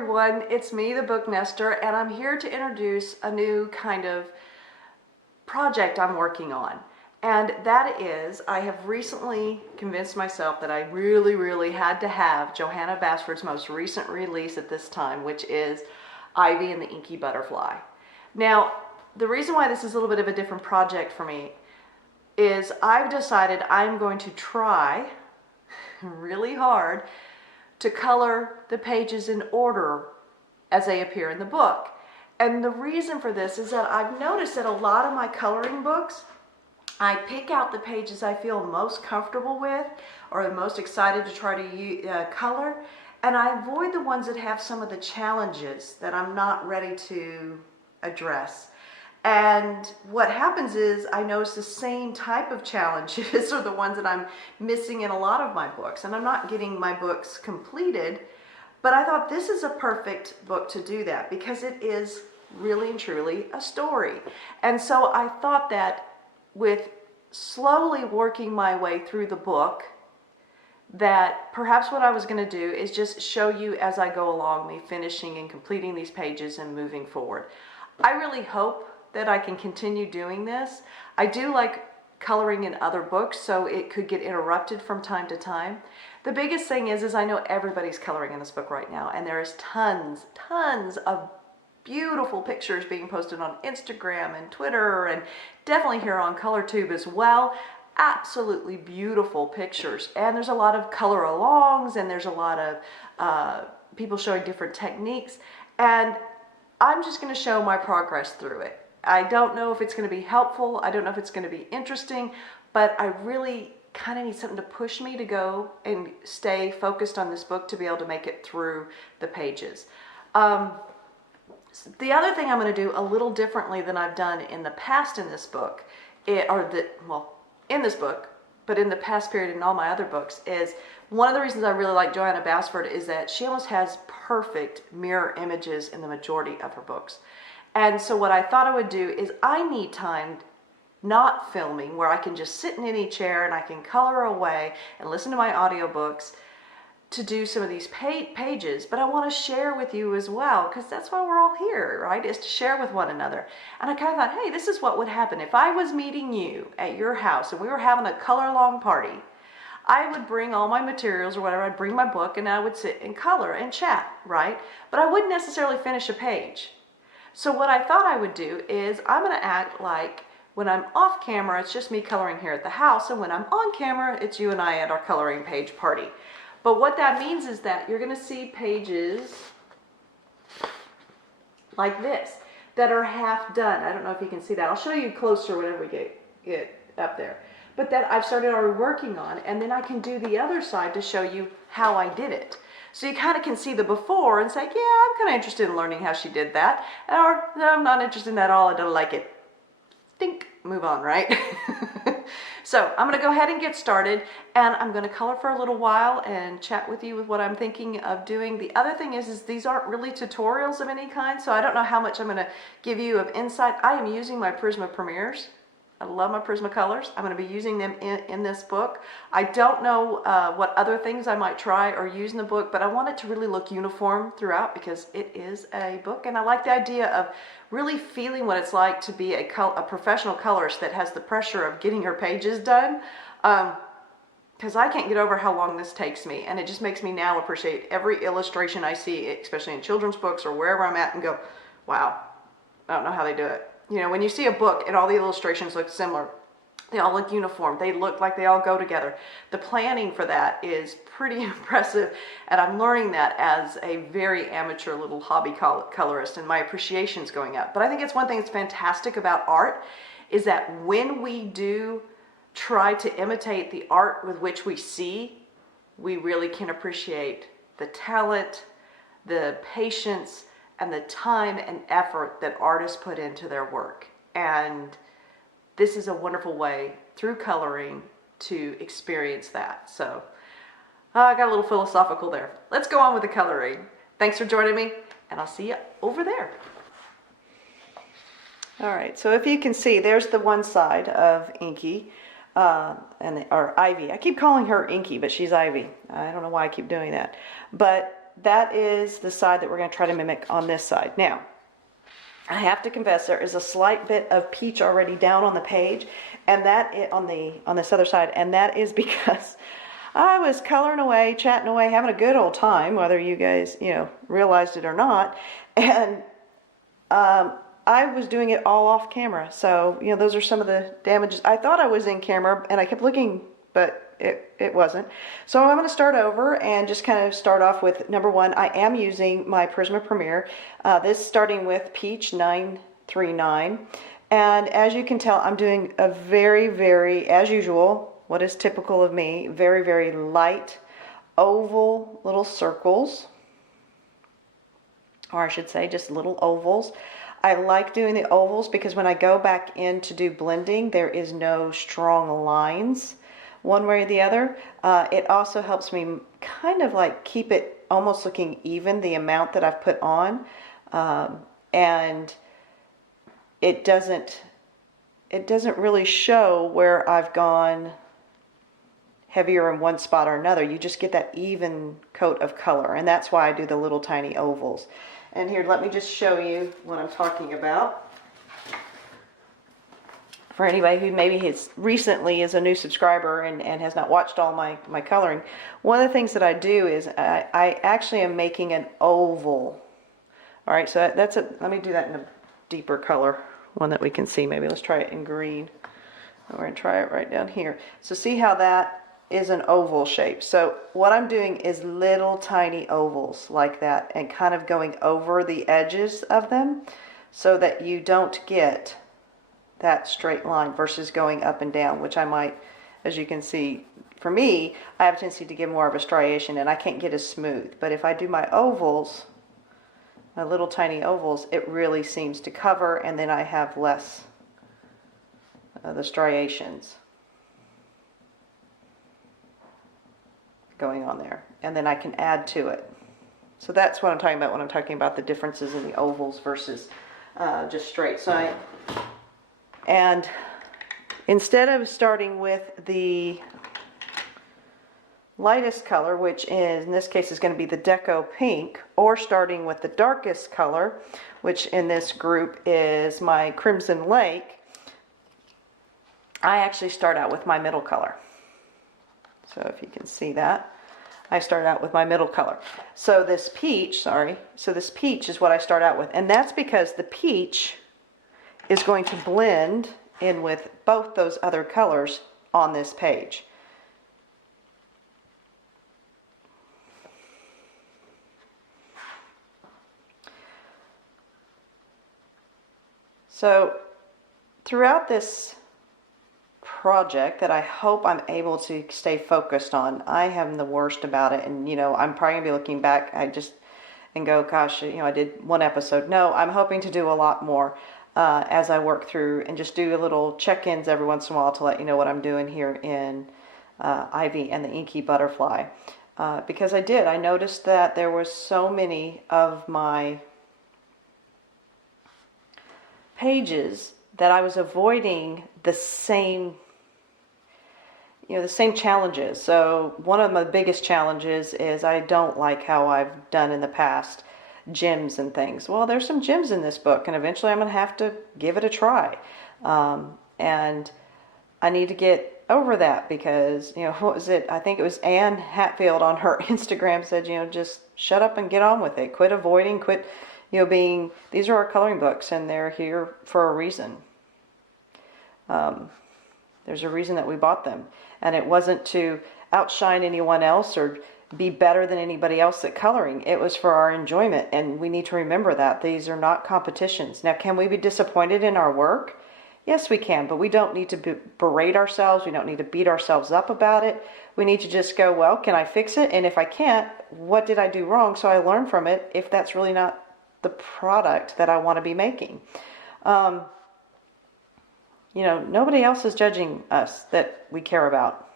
everyone, it's me, the Booknester, and I'm here to introduce a new kind of project I'm working on. And that is, I have recently convinced myself that I really had to have Johanna Basford's most recent release at this time, which is Ivy and the Inky Butterfly. Now, the reason why this is a little bit of a different project for me is I've decided I'm going to try really hard to color the pages in order as they appear in the book. And the reason for this is that I've noticed that a lot of my coloring books, I pick out the pages I feel most comfortable with or the most excited to try to color, and I avoid the ones that have some of the challenges that I'm not ready to address. And what happens is I notice the same type of challenges are the ones that I'm missing in a lot of my books, and I'm not getting my books completed. But I thought this is a perfect book to do that because it is really and truly a story. And so I thought that with slowly working my way through the book, that perhaps what I was going to do is just show you as I go along, me finishing and completing these pages and moving forward. I really hope that I can continue doing this. I do like coloring in other books, so it could get interrupted from time to time. The biggest thing is I know everybody's coloring in this book right now, and there is tons of beautiful pictures being posted on Instagram and Twitter, and definitely here on ColorTube as well. Absolutely beautiful pictures, and there's a lot of color alongs, and there's a lot of people showing different techniques, and I'm just going to show my progress through it. I don't know if it's going to be helpful. I don't know if it's going to be interesting, but I really kind of need something to push me to go and stay focused on this book to be able to make it through the pages. The other thing I'm going to do a little differently than I've done in the past in this book, in this book, but in the past period in all my other books, is one of the reasons I really like Johanna Basford is that she almost has perfect mirror images in the majority of her books. And so what I thought I would do is I need time not filming where I can just sit in any chair and I can color away and listen to my audiobooks to do some of these pages, but I want to share with you as well, because that's why we're all here, right? Is to share with one another. And I kind of thought, hey, this is what would happen if I was meeting you at your house and we were having a color along party. I would bring all my materials or whatever, I'd bring my book and I would sit and color and chat, right? But I wouldn't necessarily finish a page. So what I thought I would do is I'm going to act like when I'm off camera, it's just me coloring here at the house, and when I'm on camera, it's you and I at our coloring page party. But what that means is that you're going to see pages like this that are half done. I don't know if you can see that. I'll show you closer whenever we get up there. But that I've started already working on, and then I can do the other side to show you how I did it. So you kind of can see the before and say, yeah, I'm kind of interested in learning how she did that. Or, no, I'm not interested in that at all. I don't like it. Think, move on, right? So I'm going to go ahead and get started, and I'm going to color for a little while and chat with you with what I'm thinking of doing. The other thing is these aren't really tutorials of any kind, so I don't know how much I'm going to give you of insight. I am using my Prisma Premiers. I love my Prisma colors. I'm going to be using them in this book. I don't know what other things I might try or use in the book, but I want it to really look uniform throughout because it is a book, and I like the idea of really feeling what it's like to be a professional colorist that has the pressure of getting her pages done, because I can't get over how long this takes me, and it just makes me now appreciate every illustration I see, especially in children's books or wherever I'm at, and go, wow, I don't know how they do it. You know, when you see a book and all the illustrations look similar, they all look uniform, they look like they all go together. The planning for that is pretty impressive, and I'm learning that as a very amateur little hobby colorist, and my appreciation's going up. But I think it's one thing that's fantastic about art is that when we do try to imitate the art with which we see, we really can appreciate the talent, the patience, and the time and effort that artists put into their work. And this is a wonderful way through coloring to experience that. So I got a little philosophical there. Let's go on with the coloring. Thanks for joining me, and I'll see you over there. All right, so if you can see, there's the one side of Inky, or Ivy. I keep calling her Inky, but she's Ivy. I don't know why I keep doing that. But that is the side that we're going to try to mimic on this side. Now, I have to confess there is a slight bit of peach already down on the page, and that is on this other side, and that is because I was coloring away, chatting away, having a good old time, whether you guys, realized it or not, and I was doing it all off camera. So, those are some of the damages. I thought I was in camera, and I kept looking, but it wasn't. So I'm going to start over and just kind of start off with number one. I am using my Prisma Premier. This starting with Peach 939. And as you can tell, I'm doing a very, very, as usual, what is typical of me, very, very light oval little circles. Or I should say just little ovals. I like doing the ovals because when I go back in to do blending, there is no strong lines one way or the other. It also helps me kind of like keep it almost looking even, the amount that I've put on, and it doesn't really show where I've gone heavier in one spot or another. You just get that even coat of color, and that's why I do the little tiny ovals. And here, let me just show you what I'm talking about. For anybody who maybe recently is a new subscriber and has not watched all my coloring, one of the things that I do is I actually am making an oval. All right, so let me do that in a deeper color, one that we can see. Maybe let's try it in green. We're going to try it right down here. So see how that is an oval shape. So what I'm doing is little tiny ovals like that and kind of going over the edges of them so that you don't get that straight line versus going up and down, which I might, as you can see, for me, I have a tendency to get more of a striation and I can't get as smooth. But if I do my ovals, my little tiny ovals, it really seems to cover, and then I have less of the striations going on there. And then I can add to it. So that's what I'm talking about when I'm talking about the differences in the ovals versus just straight. And instead of starting with the lightest color, which is, in this case, is going to be the Deco Pink, or starting with the darkest color, which in this group is my Crimson Lake, I actually start out with my middle color. So if you can see that, I start out with my middle color. So this peach, this peach is what I start out with. And that's because the peach is going to blend in with both those other colors on this page. So throughout this project that I hope I'm able to stay focused on, I am the worst about it, and I'm probably gonna be looking back and go, gosh, I did one episode. No, I'm hoping to do a lot more as I work through and just do a little check-ins every once in a while to let you know what I'm doing here in Ivy and the Inky Butterfly, because I noticed that there was so many of my pages that I was avoiding the same challenges. So one of my biggest challenges is I don't like how I've done in the past gems and things. Well, there's some gems in this book, and eventually I'm going to have to give it a try. And I need to get over that because, what was it? I think it was Anne Hatfield on her Instagram said, just shut up and get on with it. Quit avoiding, quit, these are our coloring books and they're here for a reason. There's a reason that we bought them, and it wasn't to outshine anyone else or be better than anybody else at coloring. It was for our enjoyment, and we need to remember that these are not competitions. Now, can we be disappointed in our work? Yes, we can, but we don't need to berate ourselves. We don't need to beat ourselves up about it. We need to just go, well, can I fix it? And if I can't, what did I do wrong so I learn from it if that's really not the product that I want to be making? Nobody else is judging us that we care about.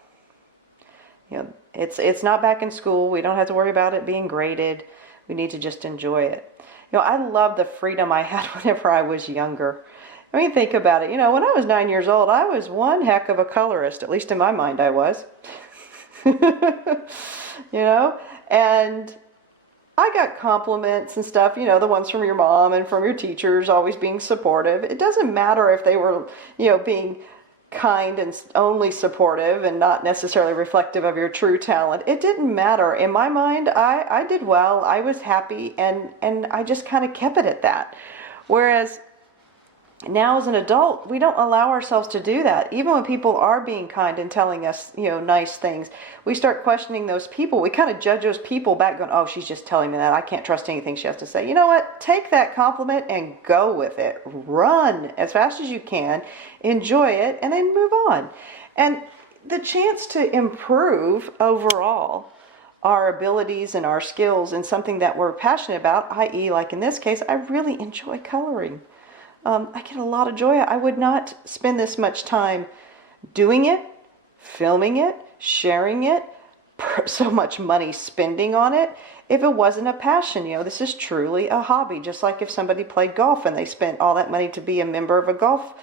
It's not back in school. We don't have to worry about it being graded. We need to just enjoy it. I love the freedom I had whenever I was younger. I mean, think about it. When I was 9 years old, I was one heck of a colorist. At least in my mind, I was. And I got compliments and stuff, you know, the ones from your mom and from your teachers always being supportive. It doesn't matter if they were, you know, being kind and only supportive and not necessarily reflective of your true talent. It didn't matter. In my mind, I did well. I was happy, and I just kind of kept it at that. Whereas now as an adult, we don't allow ourselves to do that. Even when people are being kind and telling us, you know, nice things, we start questioning those people. We kind of judge those people back going, oh, she's just telling me that. I can't trust anything she has to say. You know what? Take that compliment and go with it. Run as fast as you can, enjoy it, and then move on. And the chance to improve overall our abilities and our skills in something that we're passionate about, i.e., like in this case, I really enjoy coloring. I get a lot of joy. I would not spend this much time doing it, filming it, sharing it, so much money spending on it, if it wasn't a passion. You know, this is truly a hobby. Just like if somebody played golf and they spent all that money to be a member of a golf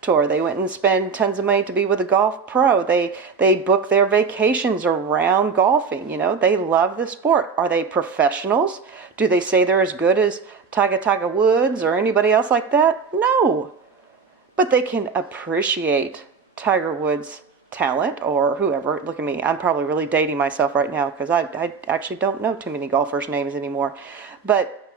tour. They went and spent tons of money to be with a golf pro. They book their vacations around golfing. You know, they love the sport. Are they professionals? Do they say they're as good as Tiger Woods or anybody else like that? No. But they can appreciate Tiger Woods' talent, or whoever. Look at me. I'm probably really dating myself right now because I actually don't know too many golfers' names anymore. But,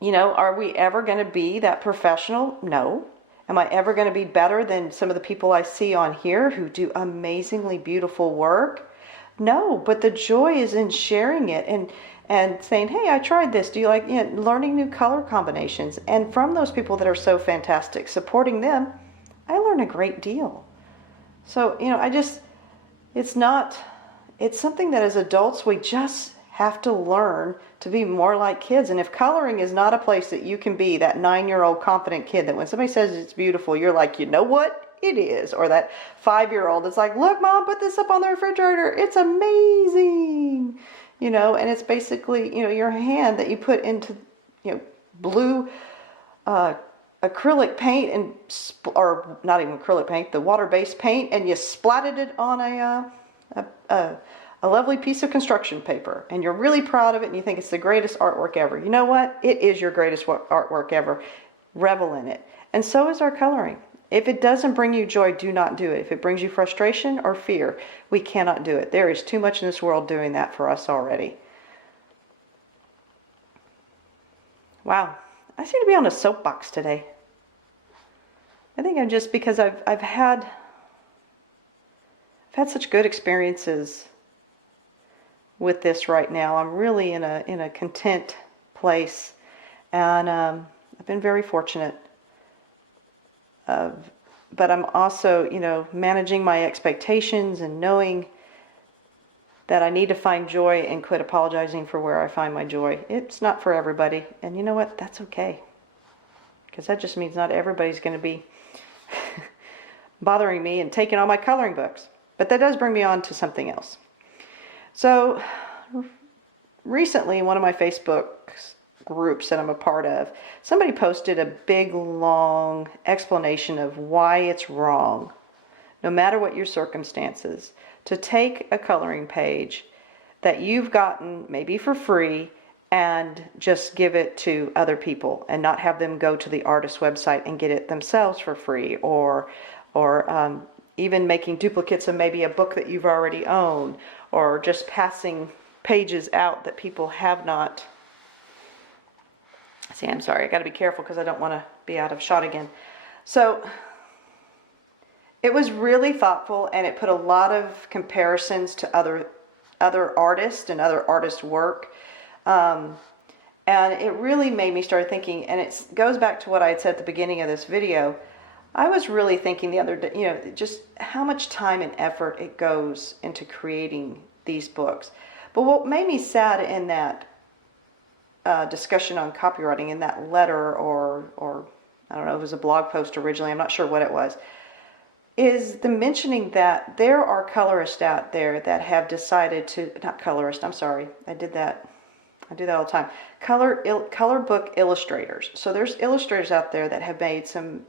you know, are we ever going to be that professional? No. Am I ever going to be better than some of the people I see on here who do amazingly beautiful work? No, but the joy is in sharing it and saying, hey, I tried this. Do you like, you know, learning new color combinations? And from those people that are so fantastic, supporting them, I learn a great deal. So, you know, it's something that as adults, we just have to learn to be more like kids. And if coloring is not a place that you can be that 9-year-old confident kid that when somebody says it's beautiful, you're like, you know what? It is. Or that 5-year-old that's like, look, Mom, put this up on the refrigerator. It's amazing. You know, and it's basically, you know, your hand that you put into, you know, blue acrylic paint and, or not even acrylic paint, the water-based paint, and you splatted it on a lovely piece of construction paper, and you're really proud of it, and you think it's the greatest artwork ever. You know what? It is your greatest artwork ever. Revel in it. And so is our coloring. If it doesn't bring you joy, do not do it. If it brings you frustration or fear, we cannot do it. There is too much in this world doing that for us already. Wow, I seem to be on a soapbox today. I think I'm just because I've had such good experiences with this right now. I'm really in a content place, and I've been very fortunate. But I'm also, you know, managing my expectations and knowing that I need to find joy and quit apologizing for where I find my joy. It's not for everybody, and you know what? That's okay, because that just means not everybody's going to be bothering me and taking all my coloring books. But that does bring me on to something else. So recently, one of my Facebook groups that I'm a part of, somebody posted a big, long explanation of why it's wrong, no matter what your circumstances, to take a coloring page that you've gotten maybe for free and just give it to other people and not have them go to the artist's website and get it themselves for free, or even making duplicates of maybe a book that you've already owned, or just passing pages out that people have not. See, I'm sorry, I got to be careful because I don't want to be out of shot again. So it was really thoughtful, and it put a lot of comparisons to other artists and other artists' work. And it really made me start thinking, and it goes back to what I had said at the beginning of this video. I was really thinking the other day, you know, just how much time and effort it goes into creating these books. But what made me sad in that discussion on copywriting, in that letter, or I don't know, it was a blog post originally, I'm not sure what it was, is the mentioning that there are colorists out there that have decided to, not colorist, I'm sorry, I do that all the time, color book illustrators. So there's illustrators out there that have made some,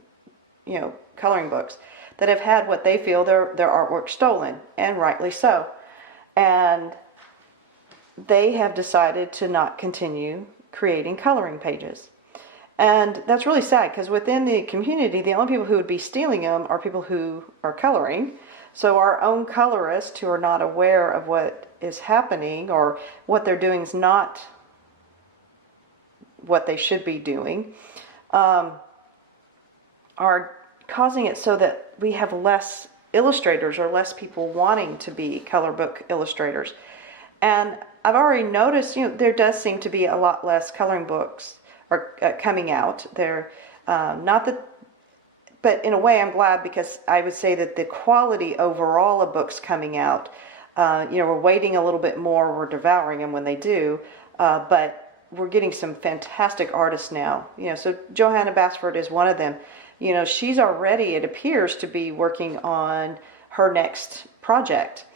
you know, coloring books that have had what they feel their artwork stolen, and rightly so. And they have decided to not continue creating coloring pages. And that's really sad, because within the community, the only people who would be stealing them are people who are coloring. So our own colorists who are not aware of what is happening, or what they're doing is not what they should be doing, are causing it so that we have less illustrators, or less people wanting to be color book illustrators. And I've already noticed, there does seem to be a lot less coloring books are coming out. They're not that, but in a way I'm glad, because I would say that the quality overall of books coming out, we're waiting a little bit more, we're devouring them when they do, but we're getting some fantastic artists now. So Johanna Basford is one of them. She's already, it appears, to be working on her next project.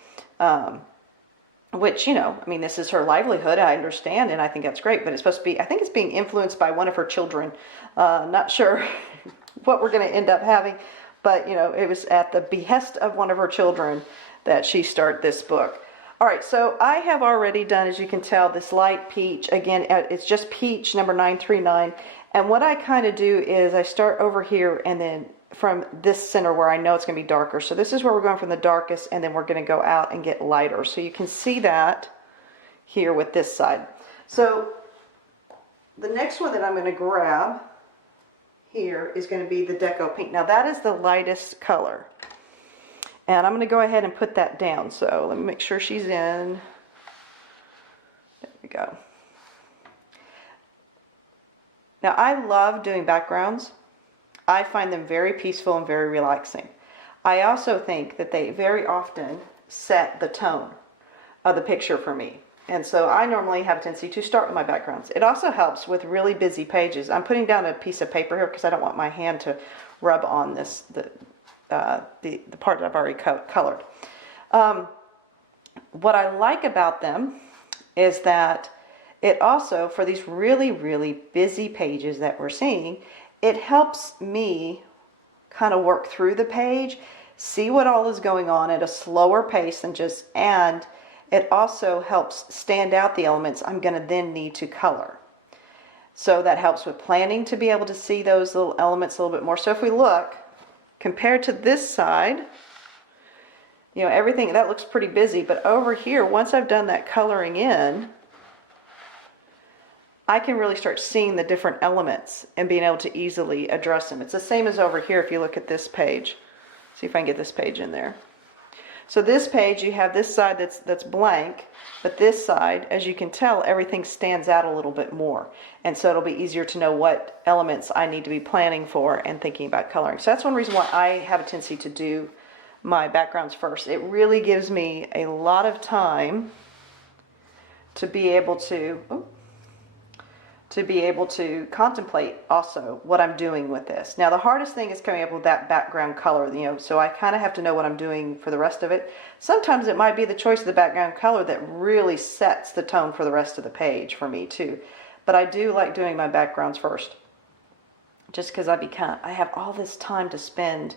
Which, this is her livelihood, I understand, and I think that's great, but it's supposed to be, I think it's being influenced by one of her children. Not sure what we're going to end up having, but, it was at the behest of one of her children that she started this book. All right, so I have already done, as you can tell, this light peach. Again, it's just peach number 939, and what I kind of do is I start over here, and then from this center where I know it's going to be darker. So this is where we're going from the darkest, and then we're going to go out and get lighter. So you can see that here with this side. So the next one that I'm going to grab here is going to be the Deco Pink. Now that is the lightest color. And I'm going to go ahead and put that down. So let me make sure she's in. There we go. Now I love doing backgrounds. I find them very peaceful and very relaxing. I also think that they very often set the tone of the picture for me. And so I normally have a tendency to start with my backgrounds. It also helps with really busy pages. I'm putting down a piece of paper here because I don't want my hand to rub on this, the part that I've already colored. What I like about them is that it also, for these really, really busy pages that we're seeing, it helps me kind of work through the page, see what all is going on at a slower pace than just, and it also helps stand out the elements I'm going to then need to color. So that helps with planning, to be able to see those little elements a little bit more. So if we look, compared to this side, everything, that looks pretty busy, but over here, once I've done that coloring in, I can really start seeing the different elements and being able to easily address them. It's the same as over here if you look at this page. See if I can get this page in there. So this page, you have this side that's blank, but this side, as you can tell, everything stands out a little bit more. And so it'll be easier to know what elements I need to be planning for and thinking about coloring. So that's one reason why I have a tendency to do my backgrounds first. It really gives me a lot of time to be able to, contemplate also what I'm doing with this. Now the hardest thing is coming up with that background color, so I kind of have to know what I'm doing for the rest of it. Sometimes it might be the choice of the background color that really sets the tone for the rest of the page for me too. But I do like doing my backgrounds first, just because I have all this time to spend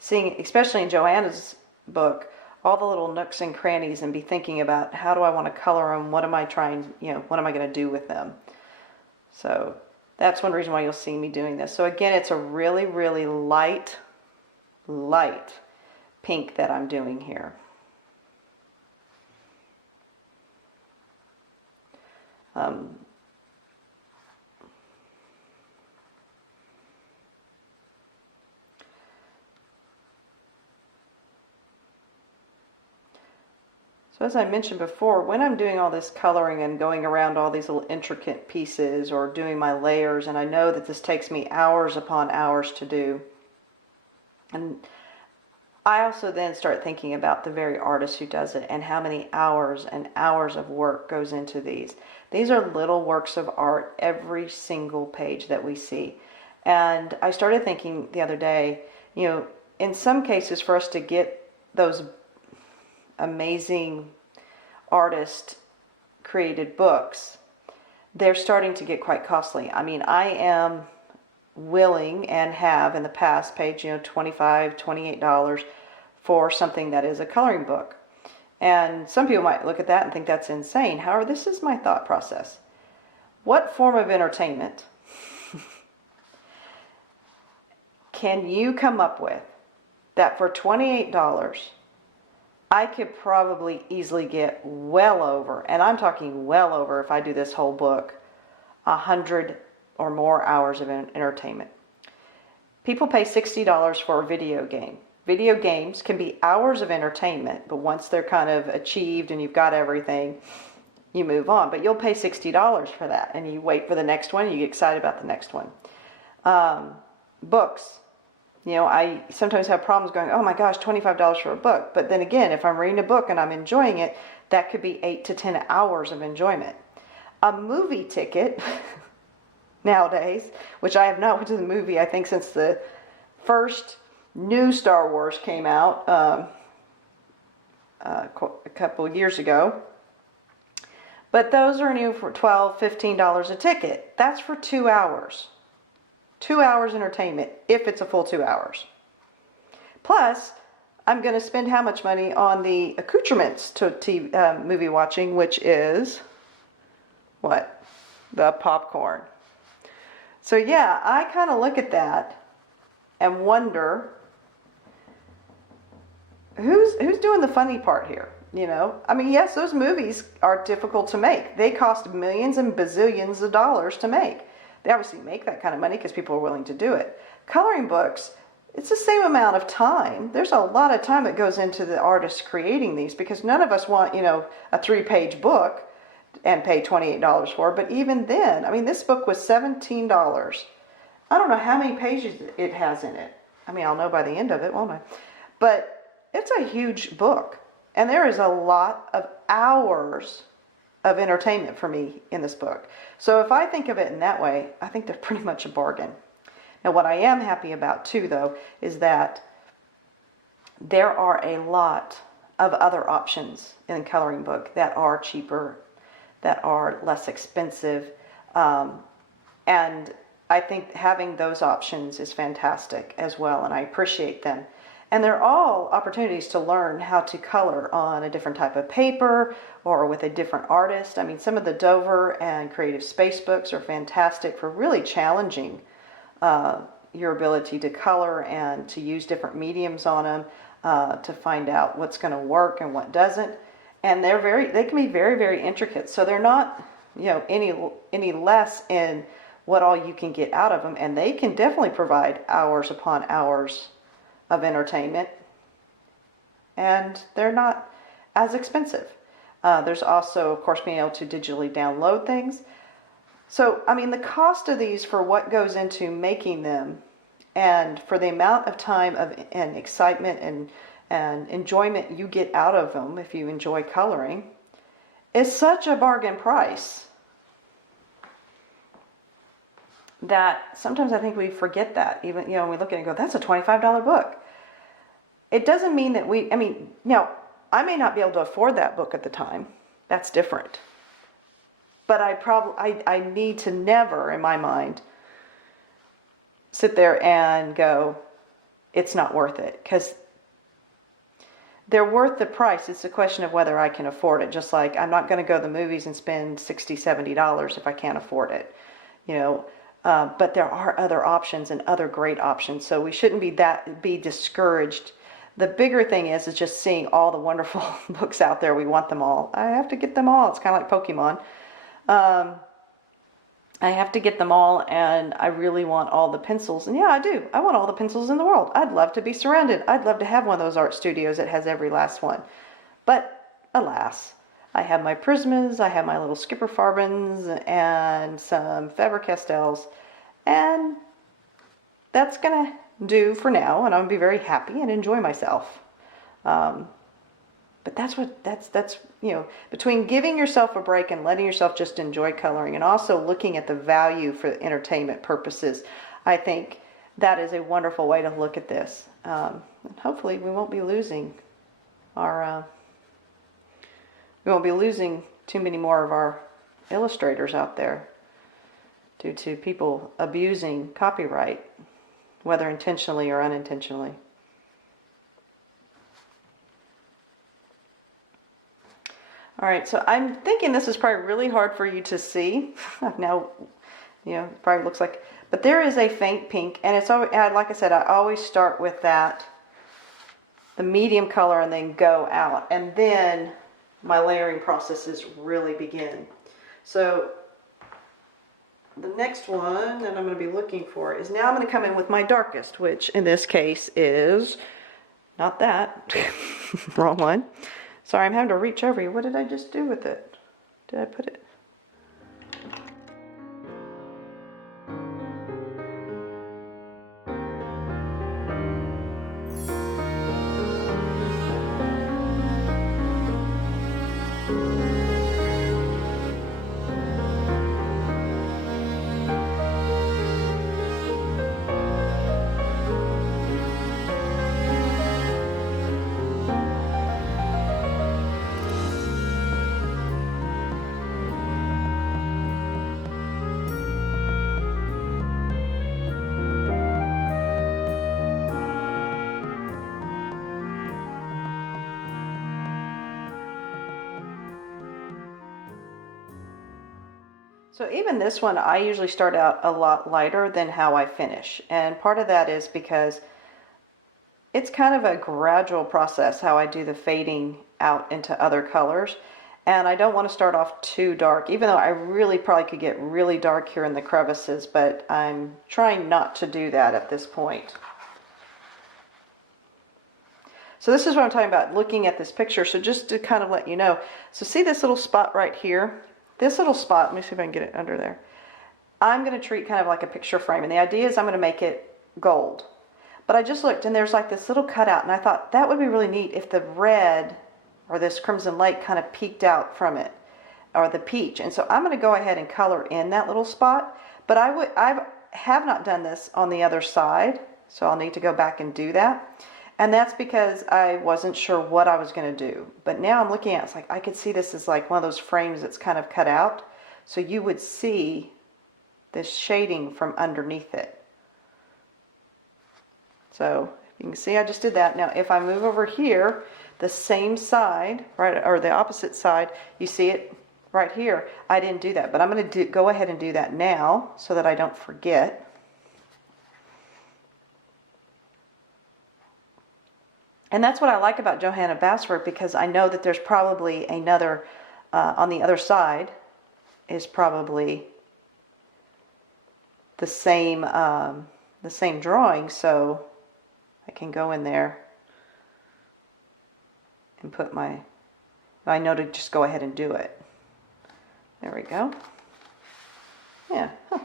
seeing, especially in Johanna's book, all the little nooks and crannies, and be thinking about how do I want to color them, what am I trying, what am I going to do with them. So that's one reason why you'll see me doing this. So again, it's a really, really light pink that I'm doing here. So as I mentioned before, when I'm doing all this coloring and going around all these little intricate pieces or doing my layers, and I know that this takes me hours upon hours to do, and I also then start thinking about the very artist who does it and how many hours and hours of work goes into these. These are little works of art, every single page that we see. And I started thinking the other day, in some cases for us to get those amazing artist created books, they're starting to get quite costly. I mean, I am willing and have in the past paid $25, $28 for something that is a coloring book. And some people might look at that and think that's insane. However, this is my thought process. What form of entertainment can you come up with that for $28 I could probably easily get well over, and I'm talking well over if I do this whole book, 100 or more hours of entertainment. People pay $60 for a video game. Video games can be hours of entertainment, but once they're kind of achieved and you've got everything, you move on. But you'll pay $60 for that, and you wait for the next one, and you get excited about the next one. Books. You know, I sometimes have problems going, oh my gosh, $25 for a book. But then again, if I'm reading a book and I'm enjoying it, that could be 8 to 10 hours of enjoyment. A movie ticket nowadays, which I have not went to the movie, I think, since the first new Star Wars came out a couple of years ago. But those are new for $12, $15 a ticket. That's for 2 hours. 2 hours entertainment, if it's a full 2 hours. Plus, I'm going to spend how much money on the accoutrements to movie watching, which is, what? The popcorn. So yeah, I kind of look at that and wonder, who's doing the funny part here? You know, I mean, yes, those movies are difficult to make. They cost millions and bazillions of dollars to make. They obviously make that kind of money because people are willing to do it. Coloring books, it's the same amount of time. There's a lot of time that goes into the artist creating these, because none of us want, you know, a 3-page book and pay $28 for it. But even then, I mean, this book was $17. I don't know how many pages it has in it. I mean, I'll know by the end of it, won't I? But it's a huge book. And there is a lot of hours of entertainment for me in this book. So if I think of it in that way, I think they're pretty much a bargain. Now, what I am happy about too, though, is that there are a lot of other options in the coloring book that are cheaper, that are less expensive, and I think having those options is fantastic as well, and I appreciate them. And they're all opportunities to learn how to color on a different type of paper or with a different artist. I mean, some of the Dover and Creative Space books are fantastic for really challenging your ability to color and to use different mediums on them to find out what's going to work and what doesn't. And they can be very, very intricate. So they're not, you know, any less in what all you can get out of them. And they can definitely provide hours upon hours of entertainment, and they're not as expensive. There's also, of course, being able to digitally download things. So, I mean, the cost of these for what goes into making them, and for the amount of time and excitement and enjoyment you get out of them if you enjoy coloring, is such a bargain price that sometimes I think we forget that. Even, you know, when we look at it and go, that's a $25 book. It doesn't mean that I mean, now, I may not be able to afford that book at the time. That's different. But I need to never, in my mind, sit there and go, it's not worth it. Because they're worth the price. It's a question of whether I can afford it. Just like I'm not going to go to the movies and spend $60, $70 if I can't afford it. You know, but there are other options and other great options. So we shouldn't be discouraged. The bigger thing is just seeing all the wonderful books out there. We want them all. I have to get them all. It's kind of like Pokemon. I have to get them all, and I really want all the pencils. And yeah, I do. I want all the pencils in the world. I'd love to be surrounded. I'd love to have one of those art studios that has every last one. But alas, I have my Prismas, I have my little Skipper Farbens, and some Faber-Castells, and that's going to do for now, and I'm going to be very happy and enjoy myself. But that's you know, between giving yourself a break and letting yourself just enjoy coloring, and also looking at the value for entertainment purposes, I think that is a wonderful way to look at this. And hopefully we won't be losing too many more of our illustrators out there due to people abusing copyright, whether intentionally or unintentionally. All right, so I'm thinking this is probably really hard for you to see. Now, you know, it probably looks like, but there is a faint pink, and it's always, like I said, I always start with that, the medium color, and then go out, and then my layering processes really begin. So the next one that I'm going to be looking for is, now I'm going to come in with my darkest, which in this case is not that. Wrong one. Sorry, I'm having to reach over you. What did I just do with it? Did I put it? So even this one, I usually start out a lot lighter than how I finish. And part of that is because it's kind of a gradual process how I do the fading out into other colors. And I don't want to start off too dark, even though I really probably could get really dark here in the crevices, but I'm trying not to do that at this point. So this is what I'm talking about, looking at this picture. So just to kind of let you know, so see this little spot right here? This little spot, let me see if I can get it under there. I'm going to treat kind of like a picture frame, and the idea is I'm going to make it gold. But I just looked, and there's like this little cutout, and I thought that would be really neat if the red or this crimson lake kind of peeked out from it, or the peach. And so I'm going to go ahead and color in that little spot. But I have not done this on the other side, so I'll need to go back and do that. And that's because I wasn't sure what I was going to do. But now I'm looking at it, it's like I could see this as like one of those frames that's kind of cut out. So you would see this shading from underneath it. So you can see I just did that. Now if I move over here, the same side, right, or the opposite side, you see it right here. I didn't do that, but I'm going to go ahead and do that now so that I don't forget. And that's what I like about Johanna Basford, because I know that there's probably another, on the other side, is probably the same drawing, so I can go in there and put my, I know to just go ahead and do it. There we go. Yeah. Huh.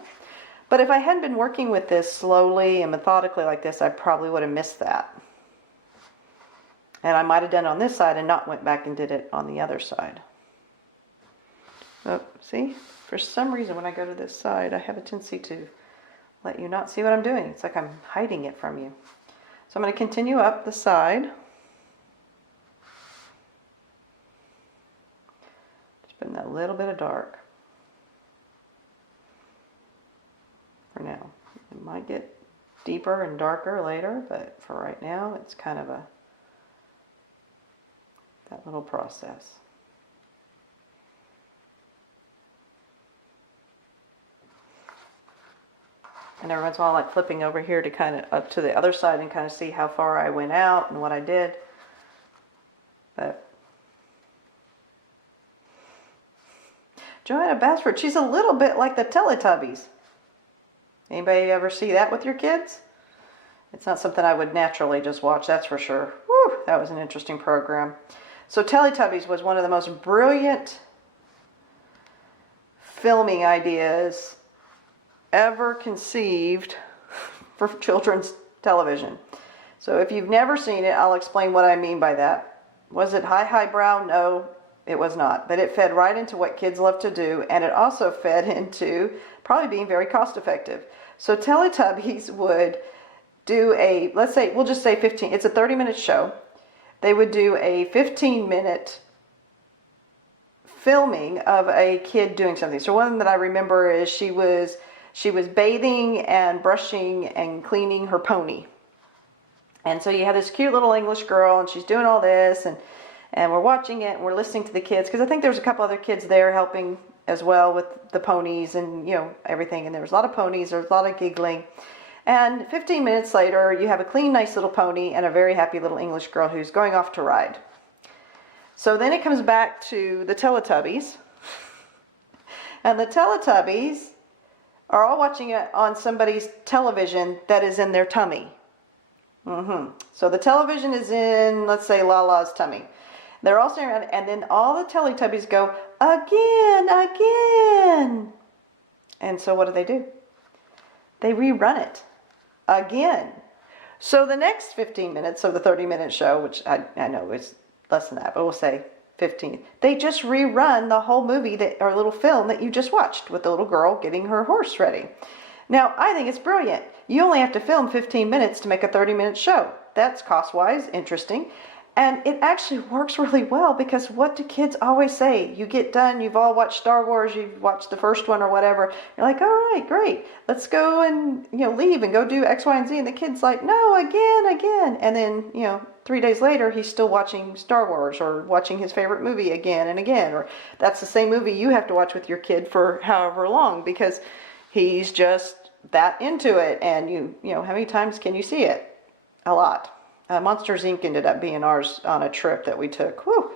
But if I hadn't been working with this slowly and methodically like this, I probably would have missed that. And I might have done it on this side and not went back and did it on the other side. Oh, see? For some reason when I go to this side, I have a tendency to let you not see what I'm doing. It's like I'm hiding it from you. So I'm going to continue up the side. Just putting that little bit of dark. For now. It might get deeper and darker later, but for right now, it's kind of that little process. And every once in a while I like flipping over here to kind of up to the other side and kind of see how far I went out and what I did. But Johanna Basford, she's a little bit like the Teletubbies. Anybody ever see that with your kids? It's not something I would naturally just watch, that's for sure. Whew, that was an interesting program. So Teletubbies was one of the most brilliant filming ideas ever conceived for children's television. So if you've never seen it, I'll explain what I mean by that. Was it highbrow? No, it was not. But it fed right into what kids love to do, and it also fed into probably being very cost effective. So Teletubbies would do a, let's say, we'll just say 15, it's a 30-minute show. They would do a 15-minute filming of a kid doing something. So one that I remember is she was bathing and brushing and cleaning her pony. And so you have this cute little English girl, and she's doing all this, and And we're watching it and we're listening to the kids, because I think there's a couple other kids there helping as well with the ponies and, you know, everything. And there was a lot of ponies, there was a lot of giggling. And 15 minutes later, you have a clean, nice little pony and a very happy little English girl who's going off to ride. So then it comes back to the Teletubbies. And the Teletubbies are all watching it on somebody's television that is in their tummy. So the television is in, let's say, Lala's tummy. They're all staring around, and then all the Teletubbies go, again, again. And so what do? They rerun it again. So the next 15 minutes of the 30-minute show, which I know is less than that, but we'll say 15, they just rerun the whole movie or little film that you just watched with the little girl getting her horse ready. Now, I think it's brilliant. You only have to film 15 minutes to make a 30-minute show. That's cost-wise interesting. And it actually works really well, because what do kids always say? You get done, you've all watched Star Wars, you've watched the first one or whatever. You're like, all right, great. Let's go and, you know, leave and go do X, Y, and Z. And the kid's like, no, again. And then, you know, 3 days later, he's still watching Star Wars or watching his favorite movie again and again. Or that's the same movie you have to watch with your kid for however long, because he's just that into it. And you know, how many times can you see it? A lot. Monsters Inc. ended up being ours on a trip that we took. Whew.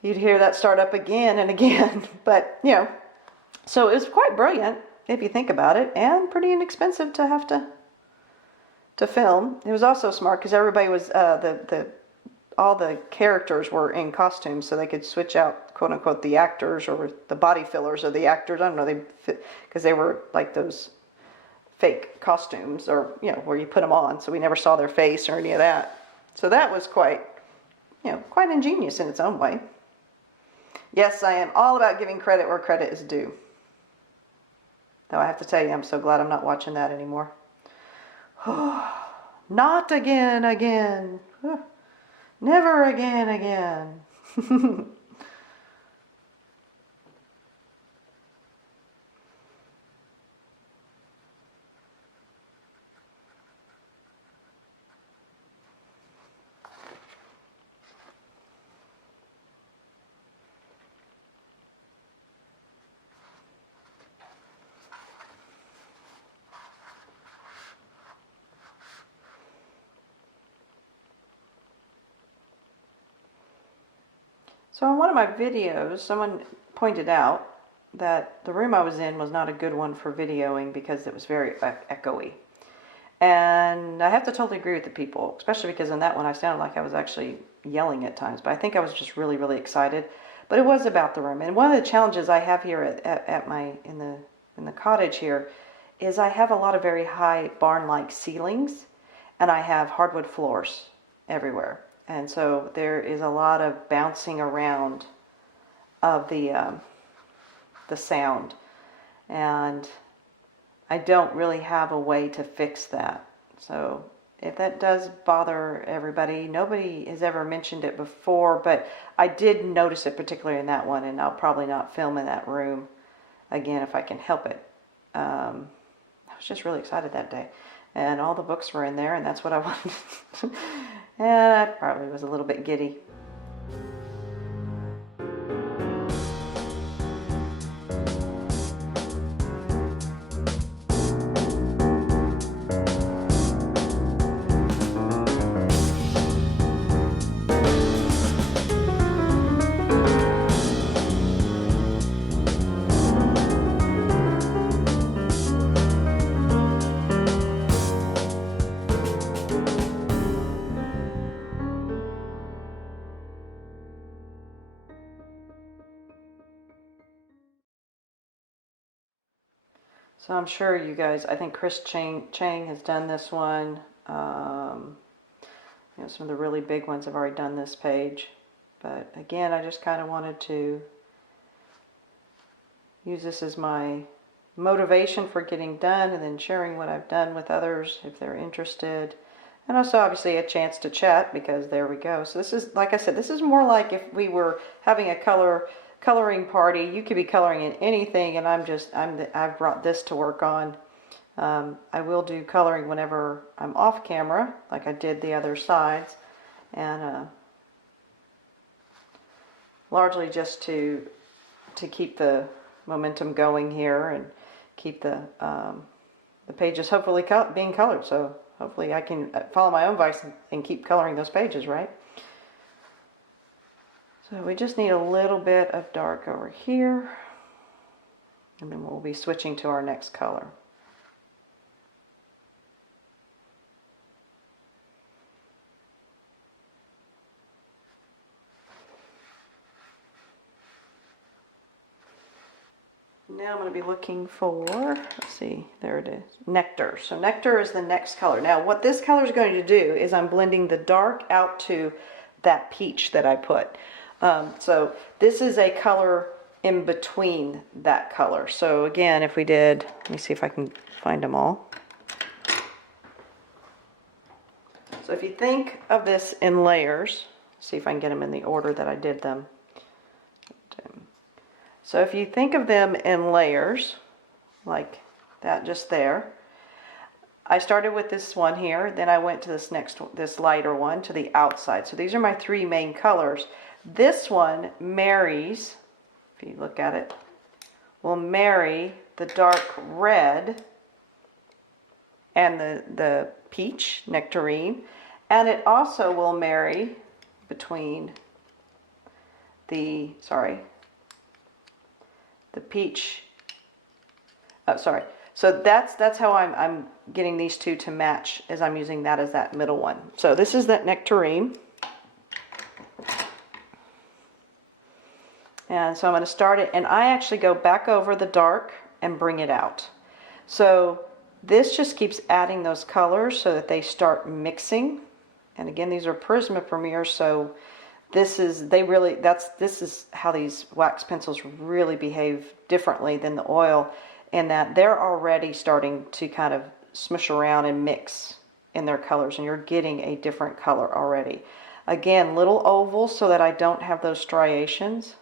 You'd hear that start up again and again. But, you know, so it was quite brilliant if you think about it, and pretty inexpensive to have to film. It was also smart because everybody was, all the characters were in costumes, so they could switch out, quote unquote, the actors or the body fillers of the actors. I don't know, because they were like those fake costumes, or, you know, where you put them on, so we never saw their face or any of that. So that was quite, you know, quite ingenious in its own way. Yes, I am all about giving credit where credit is due. Though I have to tell you, I'm so glad I'm not watching that anymore. Not again. Never again. So in one of my videos, someone pointed out that the room I was in was not a good one for videoing because it was very echoey. And I have to totally agree with the people, especially because in that one I sounded like I was actually yelling at times. But I think I was just really, really excited. But it was about the room. And one of the challenges I have here in the cottage here is I have a lot of very high barn-like ceilings, and I have hardwood floors everywhere. And so there is a lot of bouncing around of the sound. And I don't really have a way to fix that. So if that does bother everybody, nobody has ever mentioned it before, but I did notice it particularly in that one, and I'll probably not film in that room again if I can help it. I was just really excited that day. And all the books were in there, and that's what I wanted. And I probably was a little bit giddy. So I'm sure you guys, I think Chris Chang has done this one. You know, some of the really big ones have already done this page. But again, I just kind of wanted to use this as my motivation for getting done, and then sharing what I've done with others if they're interested. And also obviously a chance to chat, because there we go. So this is, like I said, this is more like if we were having a coloring party. You could be coloring in anything, and I've brought this to work on. I will do coloring whenever I'm off camera, like I did the other sides, and largely just to keep the momentum going here and keep the pages hopefully being colored. So hopefully I can follow my own advice and keep coloring those pages, right? So we just need a little bit of dark over here, and then we'll be switching to our next color. Now I'm going to be looking for, let's see, there it is, Nectar. So Nectar is the next color. Now what this color is going to do is I'm blending the dark out to that peach that I put. So this is a color in between that color. So again, if we did, let me see if I can find them all. So if you think of this in layers, see if I can get them in the order that I did them. So if you think of them in layers, like that just there, I started with this one here, then I went to this lighter one to the outside. So these are my three main colors. This one marries, if you look at it, will marry the dark red and the peach, nectarine, and it also will marry between the peach, so that's how I'm getting these two to match, as I'm using that as that middle one. So this is that nectarine, and so I'm going to start it, and I actually go back over the dark and bring it out. So this just keeps adding those colors so that they start mixing. And again, these are Prisma Premier, so this is how these wax pencils really behave differently than the oil, in that they're already starting to kind of smush around and mix in their colors, and you're getting a different color already. Again, little ovals so that I don't have those striations,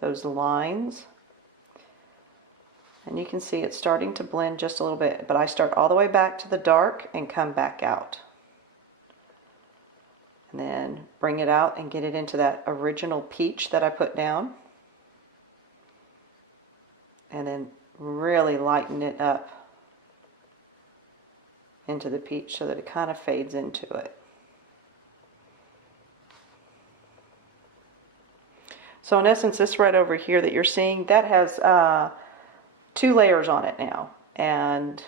those lines. And you can see it's starting to blend just a little bit, but I start all the way back to the dark and come back out. And then bring it out and get it into that original peach that I put down. And then really lighten it up into the peach so that it kind of fades into it. So in essence, this red over here that you're seeing, that has 2 layers on it now. And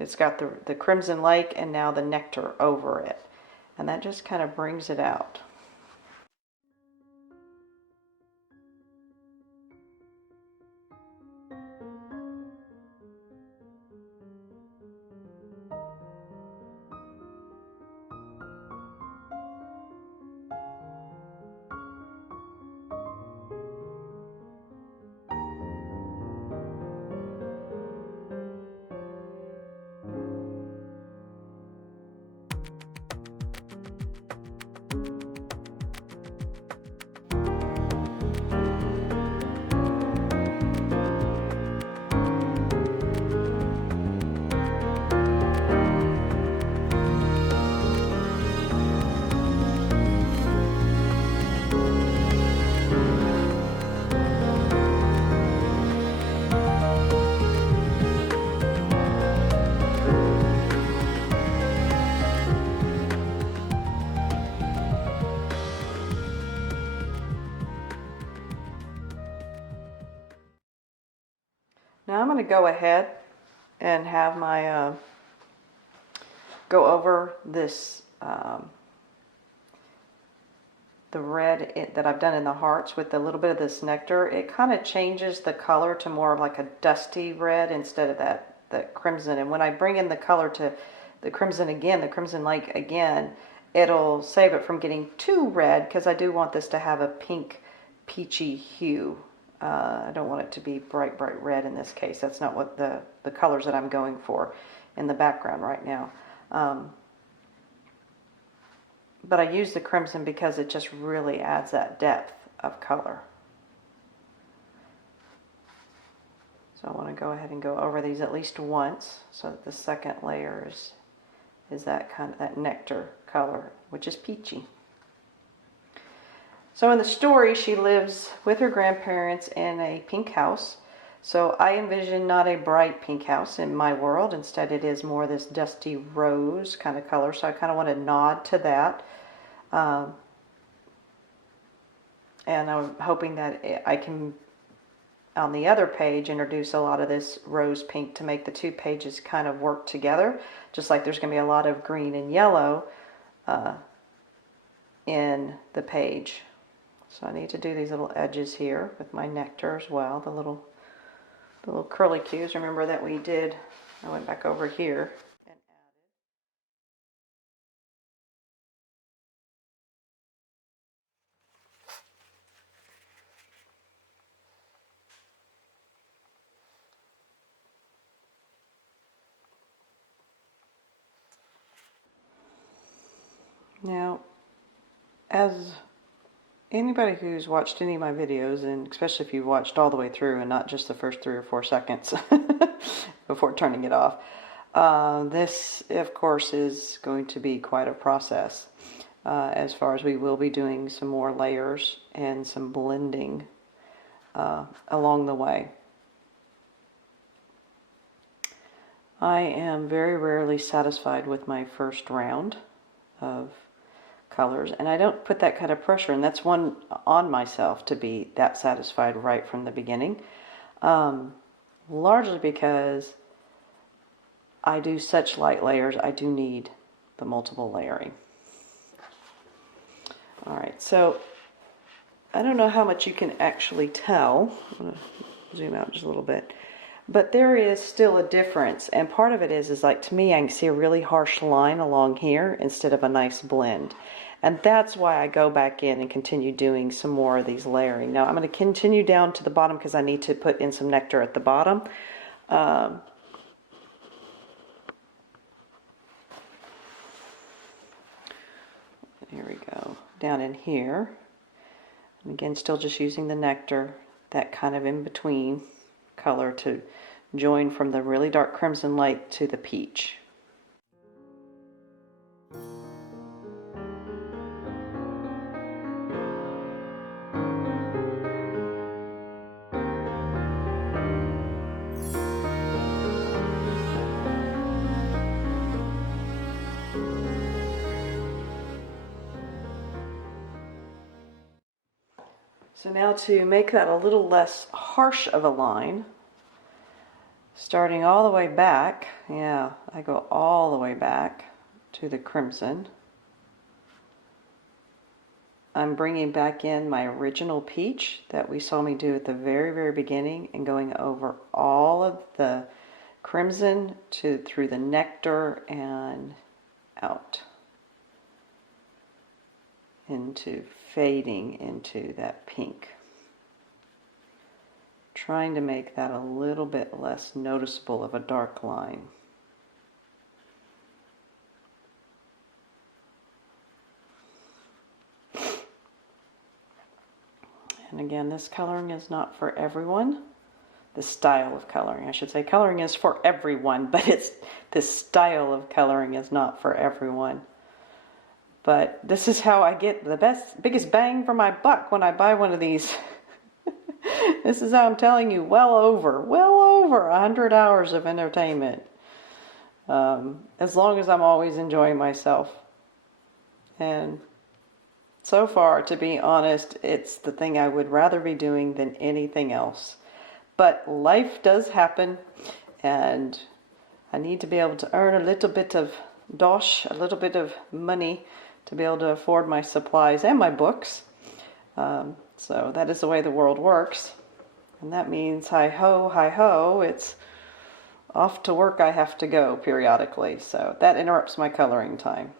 it's got the Crimson Lake and now the Nectar over it. And that just kind of brings it out. Now I'm going to go ahead and have my, go over this, the red that I've done in the hearts with a little bit of this nectar. It kind of changes the color to more like a dusty red instead of that crimson. And when I bring in the color to the crimson again, the Crimson Lake again, it'll save it from getting too red, because I do want this to have a pink peachy hue. I don't want it to be bright red in this case. That's not what the colors that I'm going for in the background right now. But I use the crimson because it just really adds that depth of color. So I want to go ahead and go over these at least once, so that the second layer is that kind of that nectar color, which is peachy. So in the story, she lives with her grandparents in a pink house. So I envision not a bright pink house in my world. Instead, it is more this dusty rose kind of color. So I kind of want to nod to that. And I'm hoping that I can, on the other page, introduce a lot of this rose pink to make the two pages kind of work together. Just like there's going to be a lot of green and yellow in the page. So I need to do these little edges here with my Nectar as well, the little curly cues. Remember that we did, I went back over here and added. Now, as anybody who's watched any of my videos, and especially if you've watched all the way through and not just the first 3 or 4 seconds before turning it off, this, of course, is going to be quite a process. As far as we will be doing some more layers and some blending along the way. I am very rarely satisfied with my first round of colors, and I don't put that kind of pressure, and that's one on myself to be that satisfied right from the beginning, largely because I do such light layers. I do need the multiple layering. Alright, so I don't know how much you can actually tell. I'm going to zoom out just a little bit. But there is still a difference, and part of it is like, to me, I can see a really harsh line along here instead of a nice blend. And that's why I go back in and continue doing some more of these layering. Now I'm going to continue down to the bottom because I need to put in some Nectar at the bottom. Here we go, down in here. And again, still just using the Nectar, that kind of in between color to join from the really dark crimson light to the peach. So now to make that a little less harsh of a line, starting all the way back, yeah, I go all the way back to the crimson. I'm bringing back in my original peach that we saw me do at the very, very beginning and going over all of the crimson through the Nectar and out into fading into that pink. Trying to make that a little bit less noticeable of a dark line. And again, this coloring is not for everyone. The style of coloring, I should say. Coloring is for everyone, but this style of coloring is not for everyone. But this is how I get the biggest bang for my buck when I buy one of these. This is how I'm telling you, well over 100 hours of entertainment. As long as I'm always enjoying myself. And so far, to be honest, it's the thing I would rather be doing than anything else. But life does happen, and I need to be able to earn a little bit of dosh, a little bit of money to be able to afford my supplies and my books. So that is the way the world works. And that means hi ho, it's off to work I have to go periodically. So that interrupts my coloring time.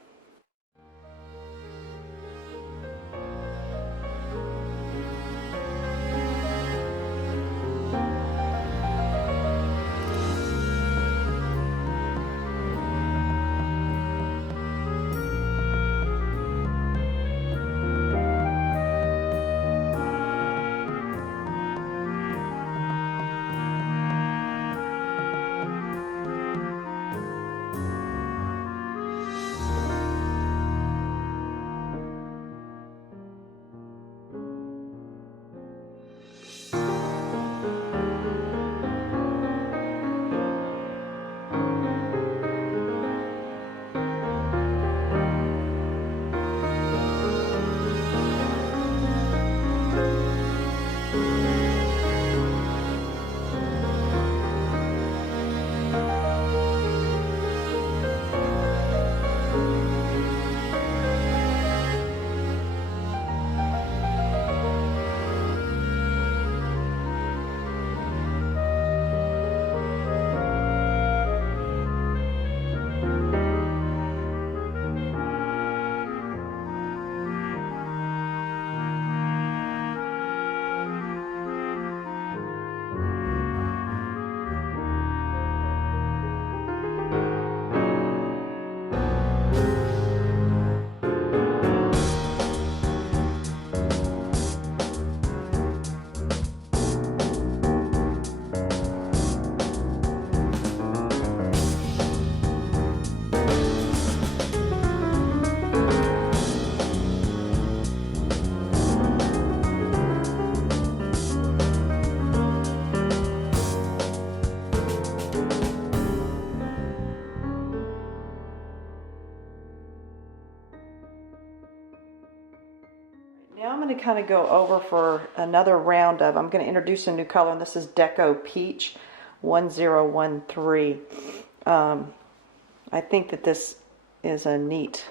Now I'm going to kind of go over for another round of, I'm going to introduce a new color, and this is Deco Peach 1013. I think that this is a neat,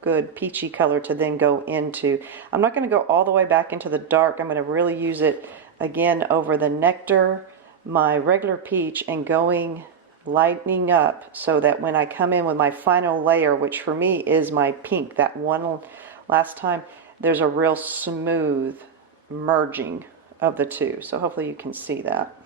good peachy color to then go into. I'm not going to go all the way back into the dark. I'm going to really use it again over the Nectar, my regular peach, and lightening up so that when I come in with my final layer, which for me is my pink, that one last time, there's a real smooth merging of the two. So hopefully you can see that.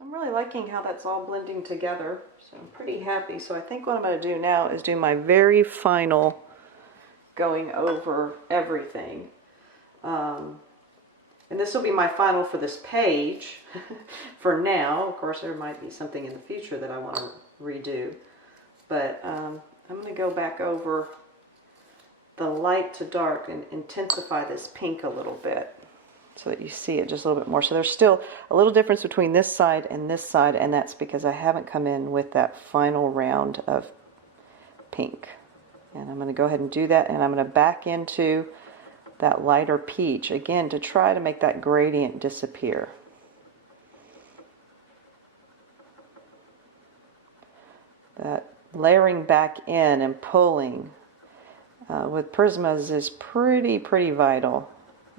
I'm really liking how that's all blending together, so I'm pretty happy. So I think what I'm going to do now is do my very final going over everything. And this will be my final for this page for now. Of course, there might be something in the future that I want to redo. But I'm going to go back over the light to dark and intensify this pink a little bit, so that you see it just a little bit more. So there's still a little difference between this side, and that's because I haven't come in with that final round of pink. And I'm going to go ahead and do that, and I'm going to back into that lighter peach again to try to make that gradient disappear. That layering back in and pulling with Prismas is pretty vital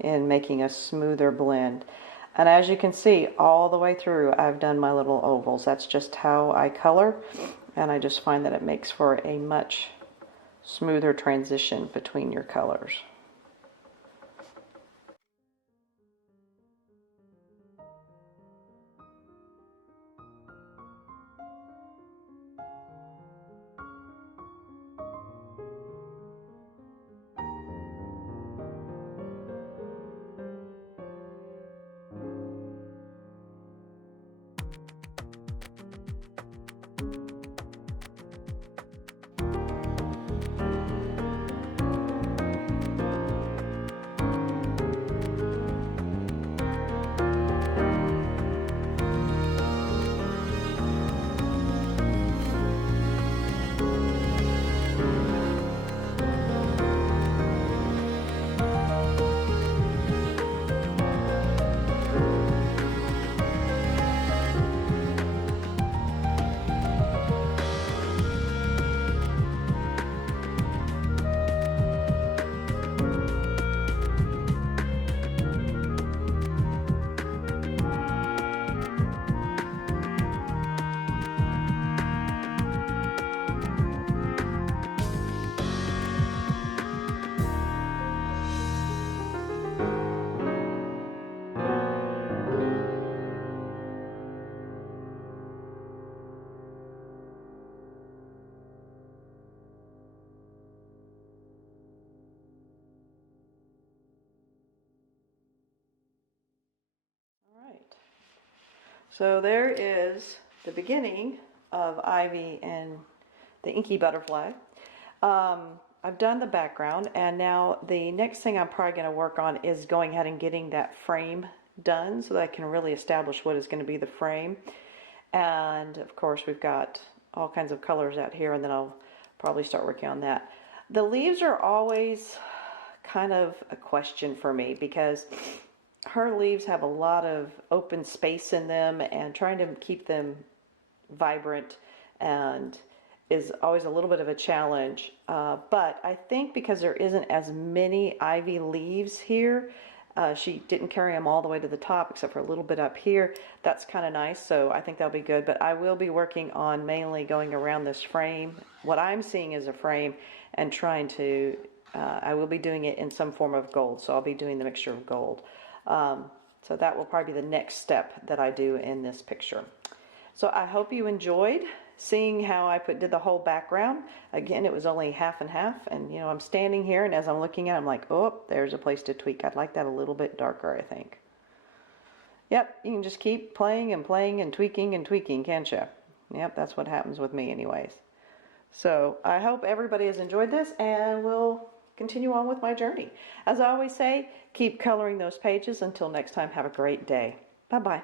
in making a smoother blend. And as you can see, all the way through I've done my little ovals. That's just how I color, and I just find that it makes for a much smoother transition between your colors. So there is the beginning of Ivy and the Inky Butterfly. I've done the background, and now the next thing I'm probably going to work on is going ahead and getting that frame done so that I can really establish what is going to be the frame. And of course we've got all kinds of colors out here, and then I'll probably start working on that. The leaves are always kind of a question for me because her leaves have a lot of open space in them, and trying to keep them vibrant and is always a little bit of a challenge. But I think because there isn't as many ivy leaves here, She didn't carry them all the way to the top except for a little bit up here. That's kind of nice, so I think that'll be good. But I will be working on mainly going around this frame. What I'm seeing is a frame and trying to, I will be doing it in some form of gold, so I'll be doing the mixture of gold. So that will probably be the next step that I do in this picture. So I hope you enjoyed seeing how I did the whole background. Again, it was only half and half, and you know, I'm standing here and as I'm looking at it, I'm like, oh, there's a place to tweak. I'd like that a little bit darker, I think. Yep, you can just keep playing and playing and tweaking, can't you? Yep, that's what happens with me anyways. So I hope everybody has enjoyed this, and we'll continue on with my journey. As I always say, keep coloring those pages. Until next time, have a great day. Bye-bye.